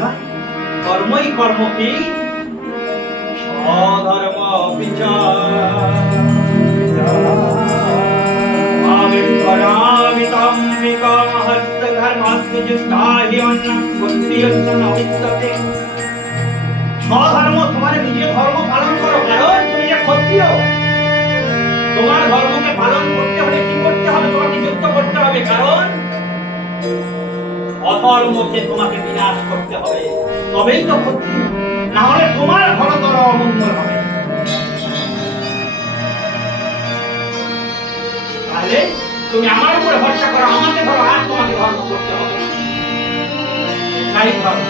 না? কর্মই কর্ম কি? স্বধর্ম স্বধর্ম, তোমার নিজের ধর্ম পালন করো। কারণ তুমি যে ক্ষত্রিয়। তোমার ধর্মকে পালন করতে হলে অধর্মকে তোমাকে বিনাশ করতে হবে। তবেই তো ক্ষত্রিয় না হলে তোমার ঘরতর অমঙ্গল হবে। তাহলে তুমি আমার উপরে ভরসা করো, আমাকে ধরো, আর তোমাকে ধর্ম করতে হবে। এটাই ধর্ম।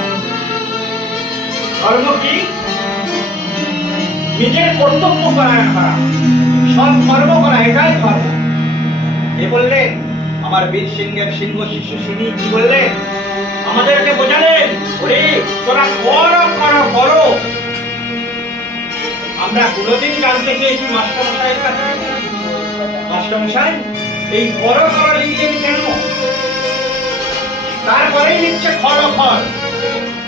ধর্ম কি? নিজের কর্তব্য পরায়ণ করা। সৎ কর্ম করা, এটাই ধর্ম। এ বললেন? আমার বীর সিংহের সিংহ শিশু সিনি কি বললেন আমাদেরকে বোঝালেন ওরে, তোরা আমরা কোনোদিন জানতে চেয়েছি মাস্টারমশাইয়ের কাছে। মাস্টারমশাই এই কেন? তারপরেই লিখছে খর খর।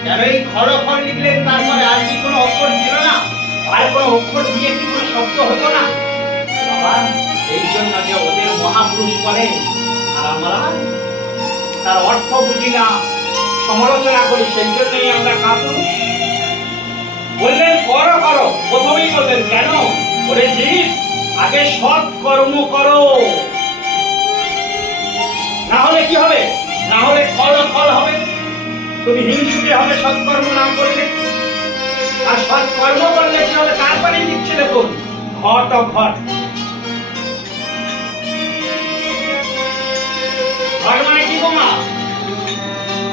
কেন এই খর খর লিখলেন তারপরে আর কি কোনো অক্ষর ছিল না? আর কোনো অক্ষর দিয়ে কি কোনো শব্দ হতো না? এই জন্য যে ওদের মহাপুরুষ বলে আমরা তার অর্থ বুঝি না, সমালোচনা করি, সেই জন্যই আমরা কাপুরুষ। বললেন, করো করো, প্রথমেই বললেন, কেন? ওরে আগে সৎ কর্ম করো। না হলে কি হবে? না হলে ফল ফল হবে। তুমি হিংসুটে হবে সৎকর্ম না করলে। আর সৎকর্ম করলে কি হবে? তারপরে দিচ্ছে দেখুন, ঘট ঘট। ঘট মানে কি বোমা?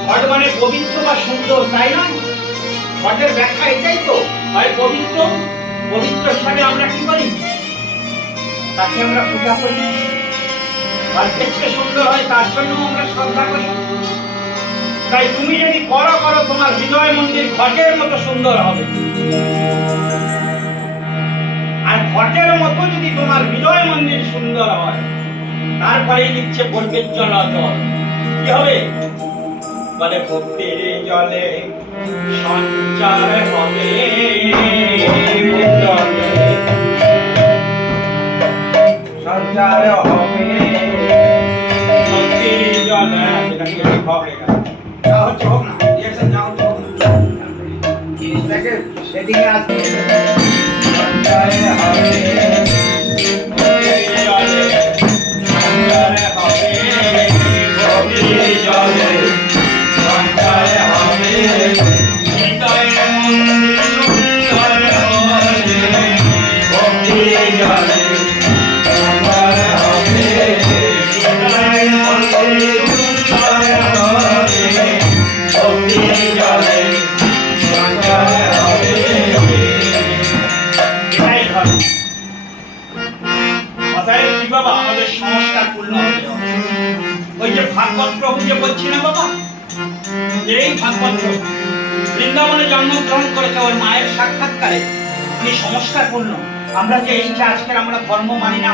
ঘট মানে পবিত্র বা সুন্দর, তাই নয়? ঘটের ব্যাখ্যা এটাই তো। হয় পবিত্র? পবিত্র হিসাবে আমরা কি করি? তাকে আমরা পূজা করি। আর দেখতে সুন্দর হয়, তার জন্য আমরা শ্রদ্ধা করি। তাই তুমি যদি করো করো, তোমার হৃদয় মন্দির ঘটের মতো সুন্দর হবে। আর ঘটের মতো যদি তোমার হৃদয় মন্দির সুন্দর হয় তারপরে লিখছে পড়বে জল কি হবে? বলে, ভক্তির জলে সঞ্চার হবে। সঞ্চার হবে। ভক্তির এ হবে। প্রভু যে বলছি না বাবা? এই ভাগবত বৃন্দাবনে জন্মগ্রহণ করেছে ওর মায়ের সাক্ষাৎকারে। উনি সংস্কার পূর্ণ। আমরা যে এই যে আজকের আমরা ধর্ম মানি না,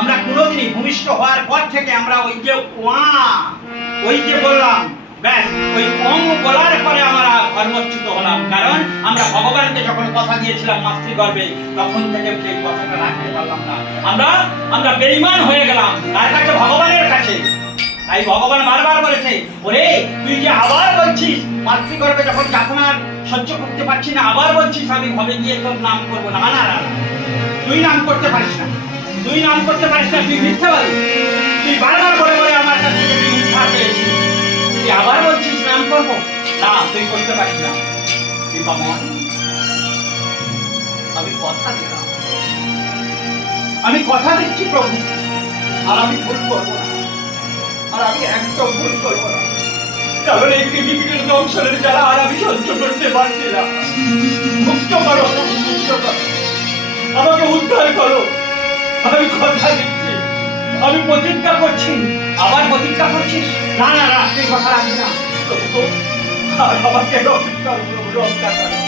আমরা কোনোদিনই ভূমিষ্ঠ হওয়ার পর থেকে আমরা ওই যে ওয়া, ওই যে বললাম, ব্যাস, ওই অং বলার পরে আমরা ধর্মচ্যুত হলাম। কারণ আমরা ভগবানকে যখন কথা দিয়েছিলাম মাতৃগর্ভে, তখন থেকে সেই কথাটা রাখতে পারলাম না। আমরা আমরা বেঈমান হয়ে গেলাম। তাই ভগবান বারবার বলেছে, ওরে, তুই যে আবার বলছিস, মাতৃগর্ভে যখন যাতনা সহ্য করতে পারছি না, আবার বলছিস, আমি ভবে গিয়ে তোর নাম করব না। না না। তুই নাম করতে পারিস না। তুই নাম করতে পারিস না, তুই মিথ্যা বল তুই বারবার বলে বলে আমার কাছে তুই উদ্ধার পেয়েছিস। তুই আবার বলছিস, নাম করব? না, তুই করতে পারিস না। তুই কমন আমি কথা দিলাম। আমি কথা দিচ্ছি প্রভু, আর আমি ভুল করব না। আর আমি একদম ভুল করব না। কারণ এই পৃথিবীর সংসারের যারা আর আমি সহ্য করতে পারছি না। মুক্ত করো মুক্ত করো। আমাকে উদ্ধার করো। আমি কথা দিচ্ছি। আমি প্রতিজ্ঞা করছি। আবার প্রতিজ্ঞা করছিস? না না তুই কথা রাখবি না। আমাকে রক্ষা করো রক্ষা করো।